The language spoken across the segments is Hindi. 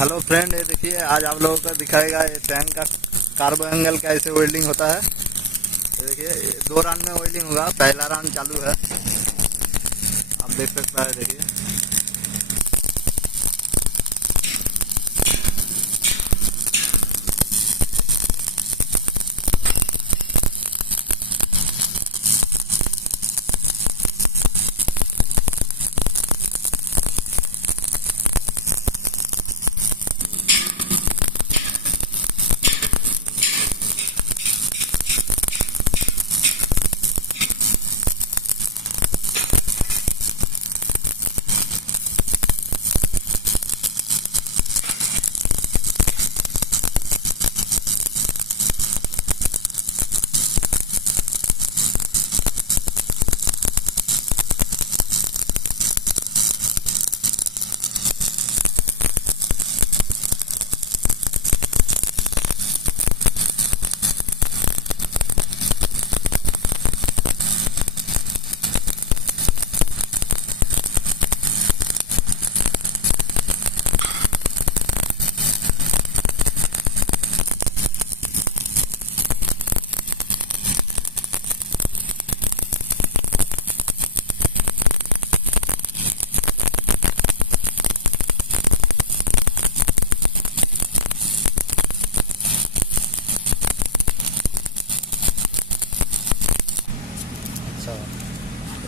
हेलो फ्रेंड, ये देखिए आज आप लोगों को दिखाएगा ये टैंक का कार्बो एंगल कैसे वेल्डिंग होता है। ये देखिए 2 राउंड में वेल्डिंग होगा। पहला राउंड चालू है, आप देख सकते हैं। देखिए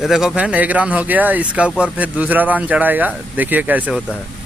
ये देखो फ्रेंड, 1 राउंड हो गया। इसका ऊपर फिर दूसरा राउंड चढ़ाएगा। देखिए कैसे होता है।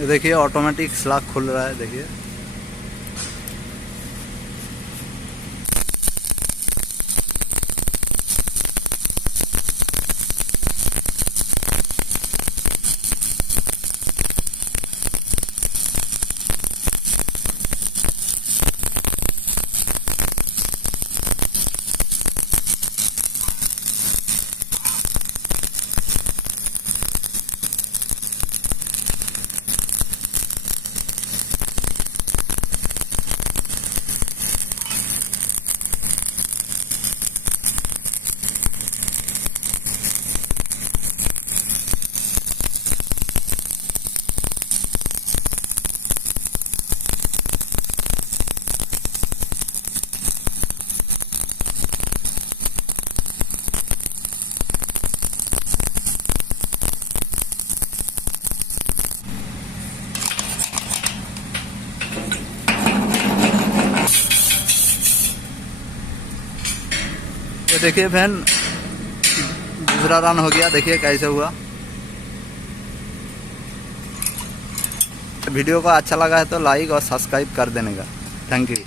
ये देखिए ऑटोमेटिक स्लॉक खुल रहा है। देखिए ये देखिए फ्रेंड, दूसरा रन हो गया। देखिए कैसे हुआ। वीडियो को अच्छा लगा है तो लाइक और सब्सक्राइब कर देने का। Thank you.